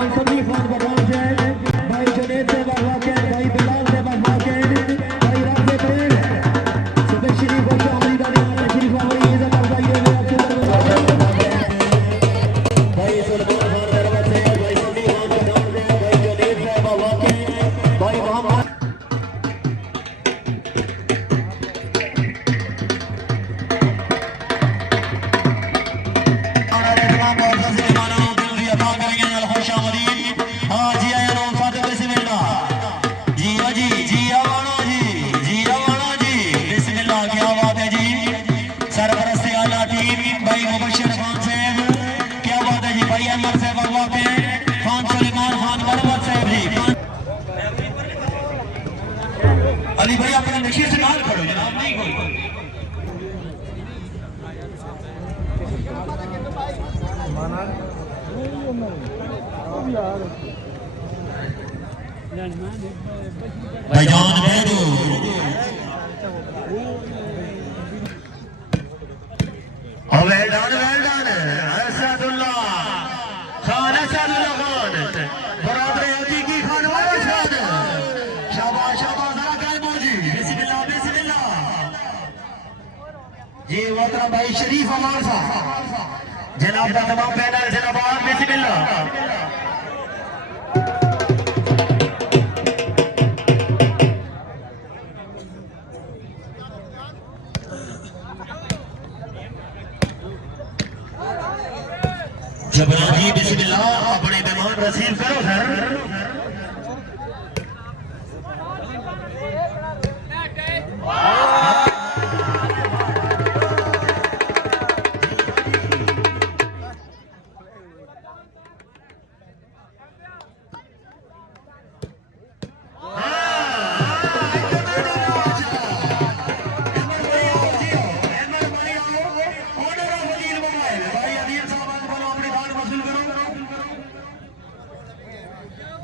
खान सभी खान पठान से भाई जुनेद से वाके भाई बिलाल से वाके भाई राजे पेड़ सुबह शरीफ को हमारी दादी शरीफ हमारी इज्जत भाई भाई सुल्तान खान दरबार से भाई सभी खान पठान से भाई जुनेद से वाके भाई मोहम्मद अली भाई अपने नशीर से बाहर खड़ो जनाब नहीं कोई भाईजान भेड़ो वेल डन असदुल्लाह खान बराबर हकीकी खान वाला शान शाबाश शाबाश जरा कह मौजी बिस्मिल्लाह बिस्मिल्लाह ये मोहतरम भाई शरीफ अमान साहब जनाब का तमाम पैनल जनाब बिस्मिल्लाह जबरान जी बिस्मिल्लाह अपने मेहमान रसीव करो सर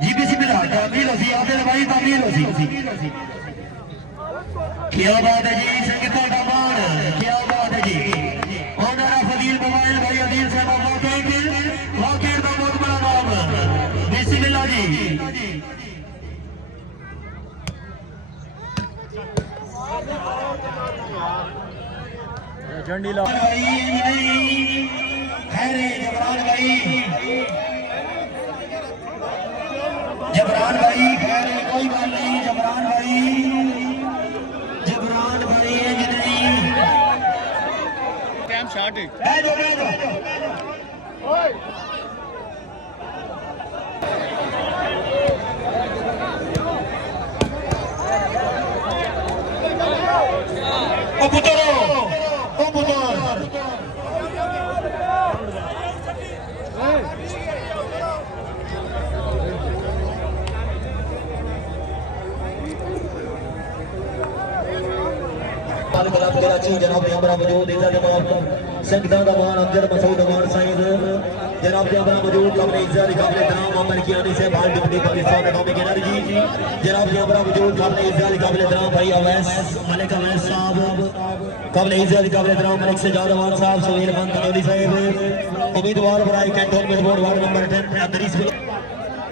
जी बिस्मिल्लाह तामील होसी आदिल भाई तामील होसी क्या बात है जी संगीता डमान क्या बात है जी ऑनर फजील मोबाइल भाई अदील साहब वाकई का बहुत बड़ा नाम बिस्मिल्लाह जी झंडी ला भाई खैर जबरान भाई खैर कोई बात नहीं जबरान भाई नहीं टाइम शॉट है दो ओए ओ पुत्र जनाब हमारा मौजूद संगता का मान अमजद मसूद अमान साइद जनाब हमारा मौजूद काबिल इज्जत काबिल इहतराम अमन कियानी से बाल डिप्टी पाकिस्तान इकोनॉमिक एनर्जी जनाब हमारा मौजूद काबिल इज्जत काबिल इहतराम भाई अवैस मलिक अवैस साहब काबिल इज्जत काबिल इहतराम मलिक सजाद अमान साहब सुहेल खान कनौली साहब उम्मीदवार बराए cantonment board ward number 10 Idris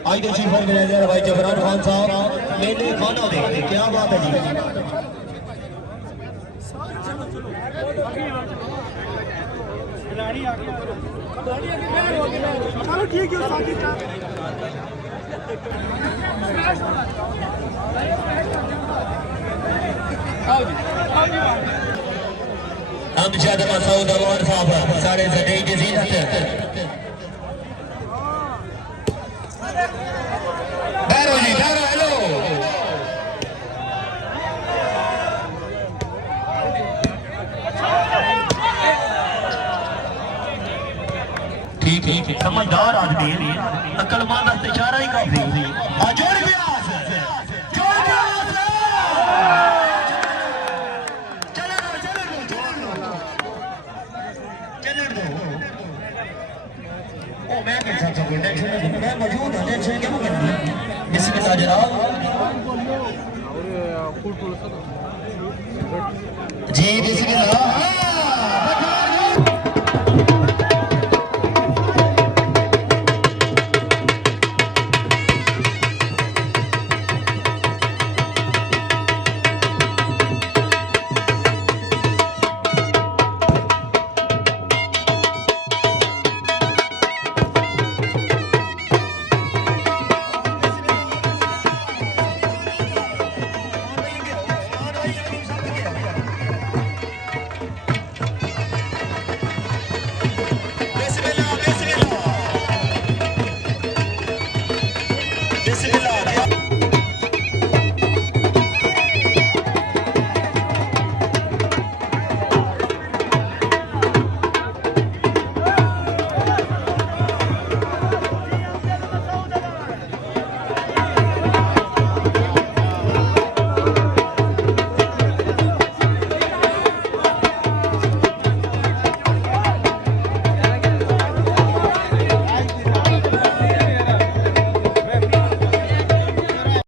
आज के चीफ ऑर्गेनाइजर भाई जबरान खान साहब मेले खाना दे क्या बात है जी खिलाड़ी आ गया चलो ठीक है अमजद मसूद अमान साहब सारे जदे की जीनत बैरो जी बैरो हेलो ठीक समझदार आदमी अकलमंद इशारा ही काफी जोड़ व्यास मैं मौजूद हूँ टेंशन क्यों करनी बिस्मिल्लाह जनाब जी बिस्मिल्लाह